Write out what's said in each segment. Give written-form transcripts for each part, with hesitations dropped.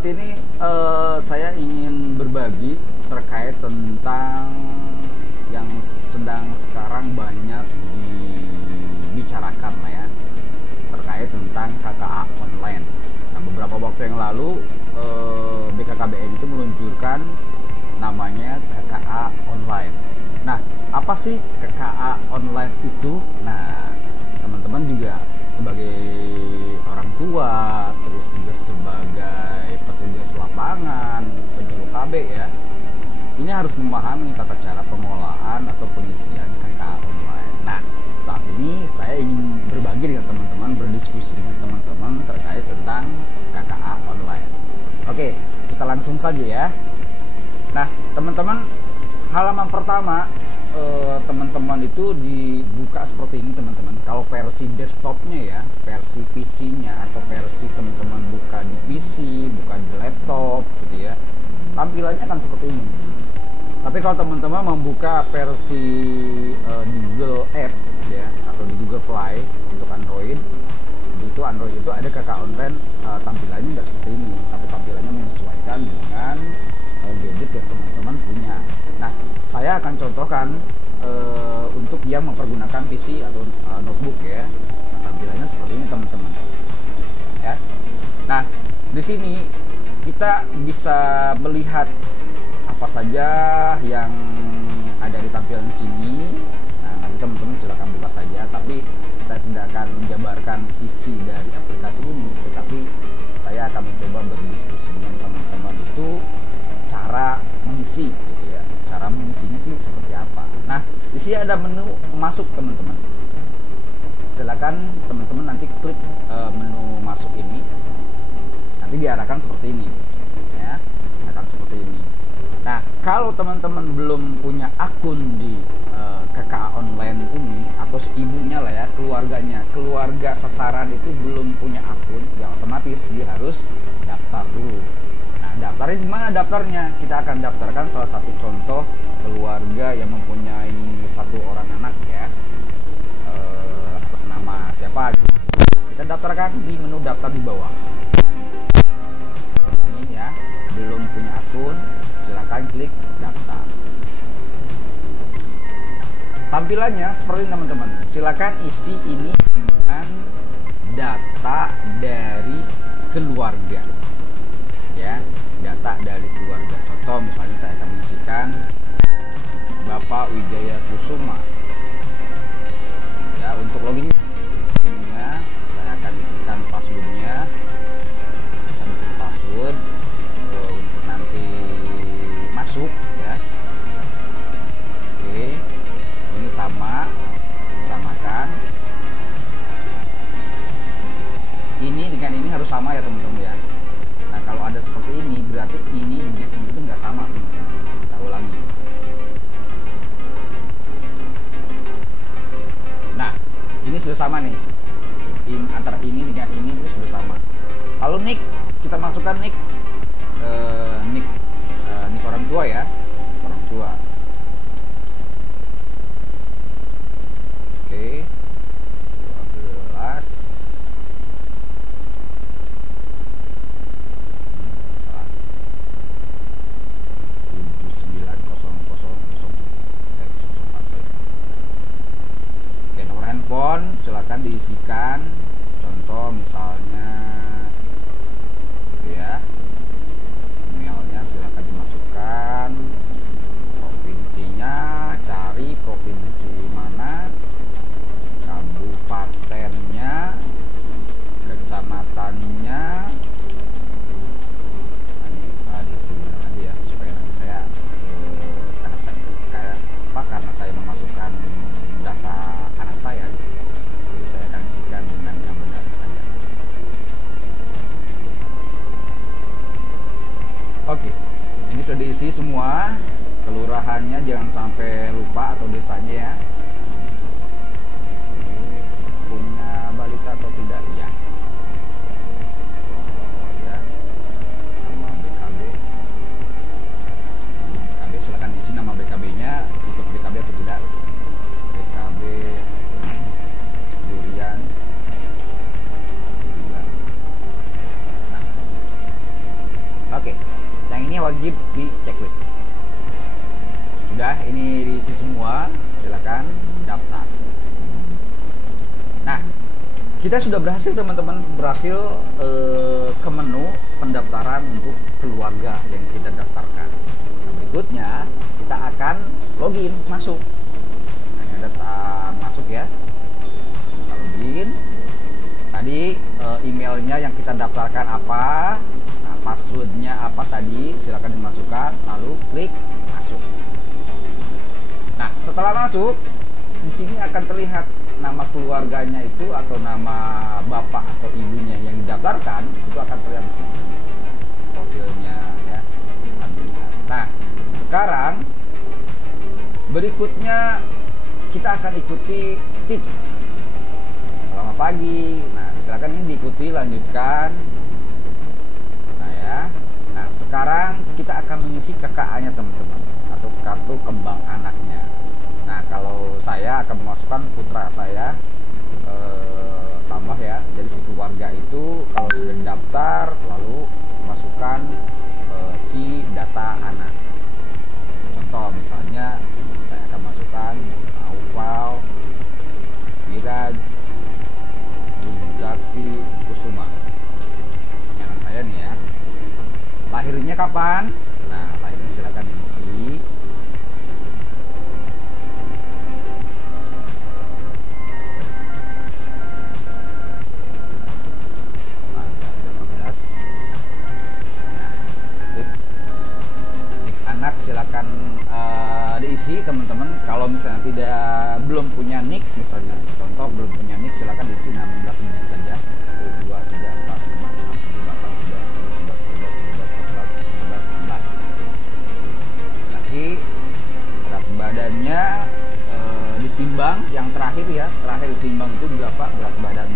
saat ini saya ingin berbagi terkait tentang yang sedang sekarang banyak dibicarakan lah ya, terkait tentang KKA online. Nah, beberapa waktu yang lalu BKKBN itu meluncurkan namanya KKA online. Nah, apa sih KKA online itu? Nah, teman-teman juga sebagai orang tua, terus juga sebagai petugas lapangan, penyuluh KB ya, ini harus memahami tata cara pengolahan atau pengisian KKA online. Nah, saat ini saya ingin berbagi dengan teman-teman, berdiskusi dengan teman-teman terkait tentang KKA online. Oke, kita langsung saja ya. Nah, teman-teman, halaman pertama teman-teman itu dibuka seperti ini teman-teman. Kalau versi desktopnya ya, versi PC-nya atau versi teman-teman buka di PC, buka di laptop gitu ya, tampilannya akan seperti ini. Tapi kalau teman-teman membuka versi di Google App ya, atau di Google Play untuk Android, itu Android itu ada KKA online, tampilannya nggak seperti ini, tapi tampilannya menyesuaikan dengan gadget yang teman-teman punya. Nah, saya akan contohkan untuk yang mempergunakan PC atau notebook ya. Nah, tampilannya seperti ini teman-teman. Ya. Nah, di sini kita bisa melihat apa saja yang ada di tampilan sini. Nah, nanti teman-teman silakan buka saja, tapi saya tidak akan menjabarkan isi dari aplikasi ini, tetapi saya akan mencoba berdiskusi dengan teman-teman itu cara mengisi gitu ya. Cara mengisinya sih seperti apa. Nah, di sini ada menu masuk teman-teman. Silakan teman-teman nanti klik menu masuk ini. Nanti diarahkan seperti ini. Ya, akan seperti ini. Nah, kalau teman-teman belum punya akun di KKA online ini, atau ibunya lah ya, keluarga sasaran itu belum punya akun, ya otomatis dia harus daftar dulu. Daftarnya di mana daftarnya? Kita akan daftarkan salah satu contoh keluarga yang mempunyai satu orang anak ya, atas nama siapa gitu. Kita daftarkan di menu daftar di bawah. Ini ya, belum punya akun, silakan klik daftar. Tampilannya seperti ini teman-teman. Silakan isi ini dengan data dari keluarga. Ya, data dari keluarga. Contoh misalnya saya akan mengisikan Bapak Wijaya Kusuma. Ya, untuk login saya akan isikan passwordnya. Dan untuk password untuk nanti masuk ya. Oke. Ini disamakan. Ini dengan ini harus sama ya teman-teman ya. Nah, kalau ada seperti ini berarti ini dengan ini itu nggak sama. Kita ulangi. Nah, ini sudah sama nih. Antara ini dengan ini itu sudah sama. Lalu nick, kita masukkan nick orang tua ya, orang tua. Oke. 12. Silakan diisikan, contoh misalnya ya, emailnya silakan dimasukkan, provinsinya cari provinsi mana, kabupatennya, kecamatannya. Ini sebenarnya nanti ya, supaya nanti saya karena saya memasukkan data anak saya, saya akan isikan dengan yang benar saja. Oke, ini sudah diisi semua. Kelurahannya jangan sampai lupa, atau desanya ya. Ini punya balita atau tidak ya. Oh ya, nama BKB. BKB silakan isi nama BKB-nya, ikut BKB atau tidak. BKB Durian. Nah, sudah ini diisi semua, silakan daftar. Nah, kita sudah berhasil teman-teman, berhasil ke menu pendaftaran untuk keluarga yang kita daftarkan. Nah, berikutnya kita akan login masuk. Nah, ini ada masuk ya. Kita login. Tadi emailnya yang kita daftarkan apa? Nah, passwordnya apa tadi? Silakan dimasukkan. Lalu klik masuk. Nah, setelah masuk, di sini akan terlihat nama keluarganya itu atau nama bapak atau ibunya yang didaftarkan itu akan terlihat di sini. Profilnya ya. Nah, sekarang berikutnya kita akan ikuti tips. Selamat pagi. Nah, silakan ini diikuti, lanjutkan. Nah ya. Nah, sekarang kita akan mengisi KKA-nya teman-teman atau kartu kembang anaknya. Nah, kalau saya akan memasukkan putra saya tambah ya. Jadi si keluarga itu kalau sudah daftar lalu masukkan si data anak. Contoh misalnya saya akan masukkan Naufal Firaj Zaki Kusuma. Ini anak saya nih ya. Lahirnya kapan? Nah, lahirnya silakan diisi. Silakan diisi teman-teman. Kalau misalnya belum punya nick, misalnya contoh belum punya nick, silakan diisi 16 digit saja. 1 2 3 4 5 6 7 8 9 10 11 12 13 14 15 16. Lagi berat badannya ditimbang yang terakhir ya. Terakhir ditimbang itu berapa berat badan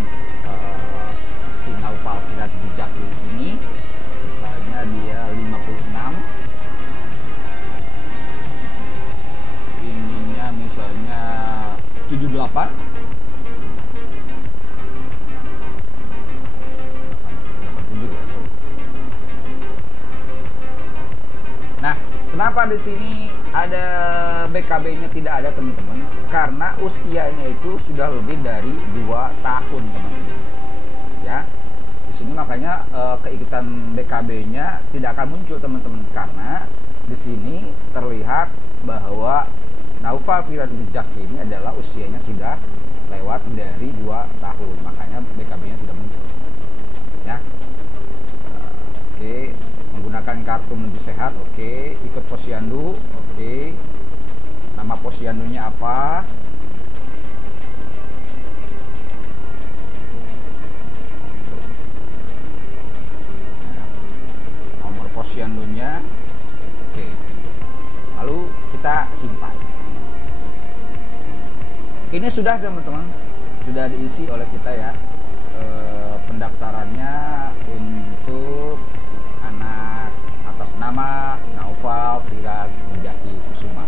si Naufal Firaj Zaki ini. Misalnya dia 56. Misalnya 78. Nah, kenapa di sini ada BKB-nya tidak ada teman-teman? Karena usianya itu sudah lebih dari 2 tahun teman-teman. Ya. Di sini makanya keikutan BKB-nya tidak akan muncul teman-teman karena di sini terlihat bahwa Naufal Firaj Zaki ini adalah usianya sudah lewat dari 2 tahun, makanya BKB-nya tidak muncul. Ya, oke. Menggunakan kartu menuju sehat, oke. Ikut posyandu, oke. Nama posyandunya apa? Nomor posyandunya, oke. Lalu kita simpan. Ini sudah teman-teman, sudah diisi oleh kita ya pendaftarannya untuk anak atas nama Naufal Firaj Zaki Kusuma.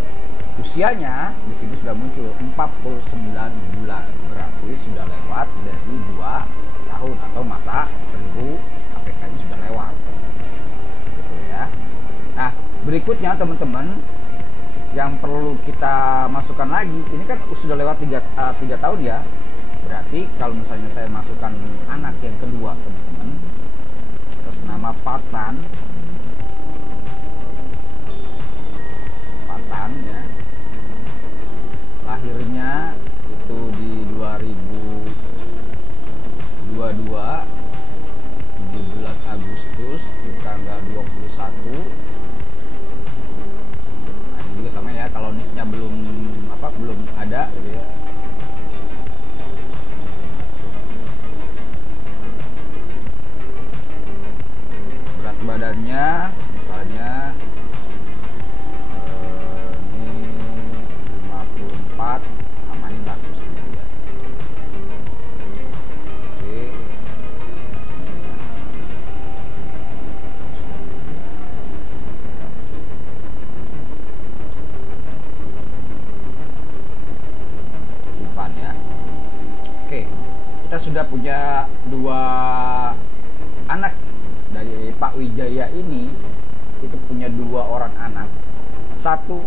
Usianya di sini sudah muncul 49 bulan, berarti sudah lewat dari 2 tahun atau masa 1000 APK-nya sudah lewat. Gitu ya. Nah, berikutnya teman-teman yang perlu kita masukkan lagi, ini kan sudah lewat 3 tahun ya. Berarti kalau misalnya saya masukkan anak yang kedua teman-teman, terus nama Patan ya, lahirnya itu di 2022 di bulan Agustus di tanggal 21. Juga sama ya, kalau nicknya belum ada gitu ya. Berat badannya misalnya ini 54 sama ini lah misalnya ya. Oke. Kita sudah punya 2 anak dari Pak Wijaya ini, itu punya 2 orang anak. Satu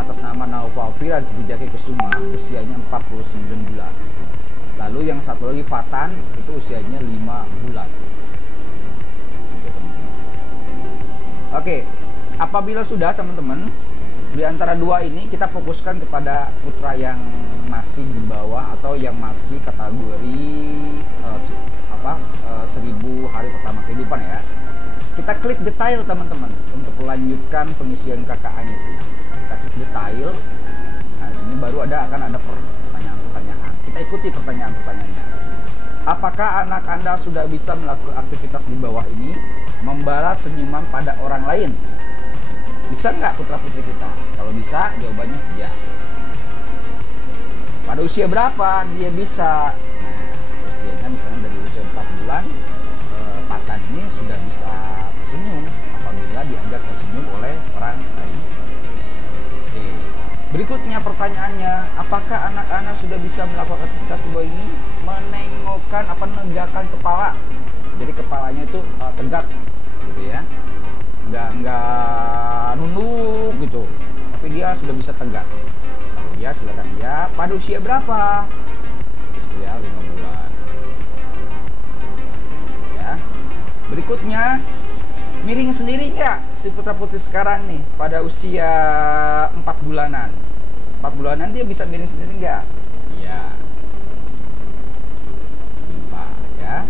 atas nama Naufa Firaj Wijaya Kusuma usianya 49 bulan. Lalu yang satu lagi Fatan itu usianya 5 bulan. Oke, apabila sudah teman-teman, di antara dua ini kita fokuskan kepada putra yang masih di bawah atau yang masih kategori 1000 hari pertama kehidupan ya. Kita klik detail teman-teman untuk melanjutkan pengisian KKA-nya itu. Kita klik detail. Nah, di sini baru akan ada pertanyaan-pertanyaan. Kita ikuti pertanyaan-pertanyaannya. Apakah anak Anda sudah bisa melakukan aktivitas di bawah ini, membalas senyuman pada orang lain? Bisa nggak putra-putri kita? Kalau bisa, jawabannya ya. Pada usia berapa dia bisa? Nah, usianya misalnya dari usia 4 bulan, Fatan ini sudah bisa tersenyum apabila diajak tersenyum oleh orang lain. Oke. Berikutnya pertanyaannya, apakah anak-anak sudah bisa melakukan aktivitas di bawah ini? Menegakkan kepala. Jadi kepalanya itu tegak gitu ya. Nggak nunduk gitu. Tapi dia sudah bisa tegak. Kalau ya silakan ya. Pada usia berapa? Usia 5 bulan. Ya. Berikutnya, miring sendiri nggak si putra putri sekarang nih pada usia 4 bulanan? 4 bulanan dia bisa miring sendiri nggak? Iya. Simpel ya.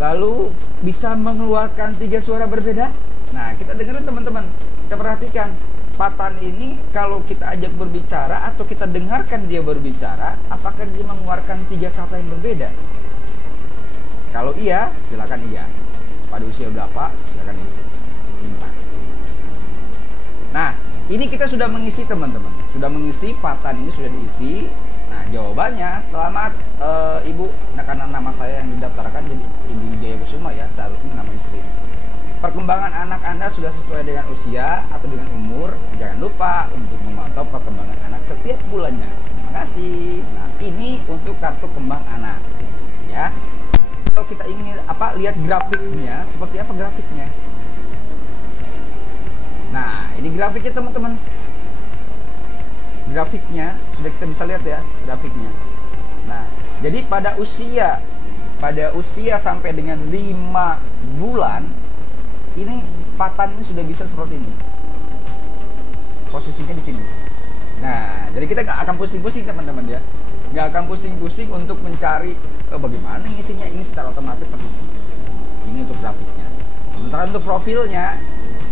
Lalu bisa mengeluarkan 3 suara berbeda? Nah, kita dengerin teman-teman. Kita perhatikan. Fatan ini kalau kita ajak berbicara atau kita dengarkan dia berbicara, apakah dia mengeluarkan 3 kata yang berbeda? Kalau iya, silakan iya. Pada usia berapa? Silakan isi. Simpan. Nah, ini kita sudah mengisi teman-teman. Sudah mengisi, Fatan ini sudah diisi. Nah, jawabannya selamat Ibu. Nah, karena nama saya yang didaftarkan jadi Ibu Wijaya Kusuma ya, seharusnya nama istri. Perkembangan anak Anda sudah sesuai dengan usia atau dengan umur. Jangan lupa untuk memantau perkembangan anak setiap bulannya. Terima kasih. Nah, ini untuk kartu kembang anak. Ya. Kalau kita ingin lihat grafiknya, seperti apa grafiknya? Nah, ini grafiknya teman-teman. Grafiknya sudah kita bisa lihat ya, grafiknya. Nah, jadi pada usia sampai dengan 5 bulan, ini Fatan ini sudah bisa seperti ini. Posisinya di sini. Nah, jadi kita nggak akan pusing-pusing teman-teman ya. Nggak akan pusing-pusing untuk mencari bagaimana isinya, ini secara otomatis terisi. Ini untuk grafiknya. Sementara untuk profilnya,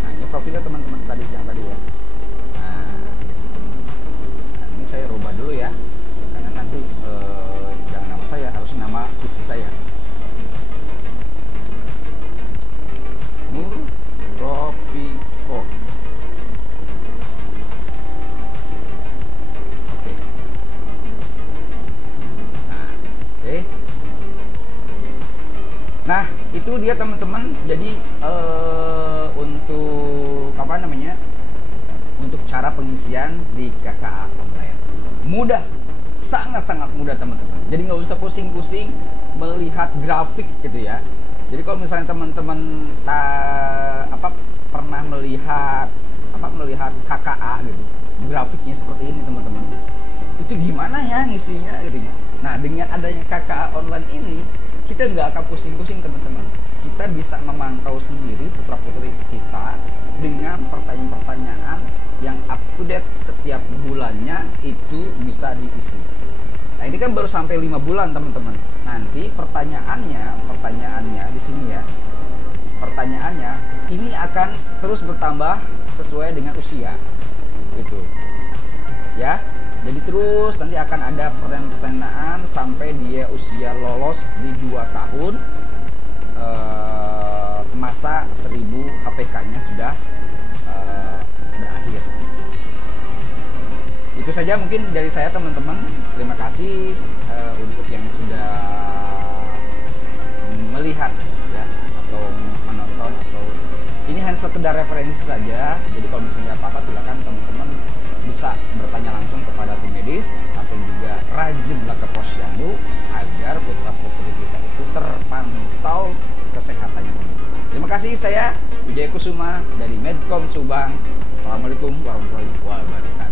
nah ini profilnya teman-teman tadi yang tadi ya. Nah, ini saya rubah dulu ya, karena nanti jangan nama saya, harus nama istri saya. Murropiko. Nah, itu dia teman-teman. Jadi untuk untuk cara pengisian di KKA online mudah, sangat-sangat mudah teman-teman. Jadi nggak usah pusing-pusing melihat grafik gitu ya. Jadi kalau misalnya teman-teman pernah melihat KKA gitu, grafiknya seperti ini teman-teman, itu gimana ya ngisinya gitu ya. Nah, dengan adanya KKA online ini, kita nggak akan pusing-pusing teman-teman. Kita bisa memantau sendiri putra-putri kita dengan pertanyaan-pertanyaan yang up to date setiap bulannya itu bisa diisi. Nah, ini kan baru sampai 5 bulan teman-teman. Nanti pertanyaannya di sini ya. Pertanyaannya ini akan terus bertambah sesuai dengan usia. Itu. Ya. Jadi terus nanti akan ada pertanyaan sampai dia usia lolos di 2 tahun, masa 1000 HPK-nya sudah berakhir. Itu saja mungkin dari saya teman-teman. Terima kasih untuk yang sudah melihat ya, atau menonton, atau ini hanya sekedar referensi saja. Jadi kalau misalnya apa-apa silakan teman-teman bisa bertanya langsung kepada tim medis atau juga rajinlah ke posyandu agar putra-putri kita itu terpantau kesehatannya. Terima kasih, saya Wijaya Kusuma dari Medcom Subang. Assalamualaikum warahmatullahi wabarakatuh.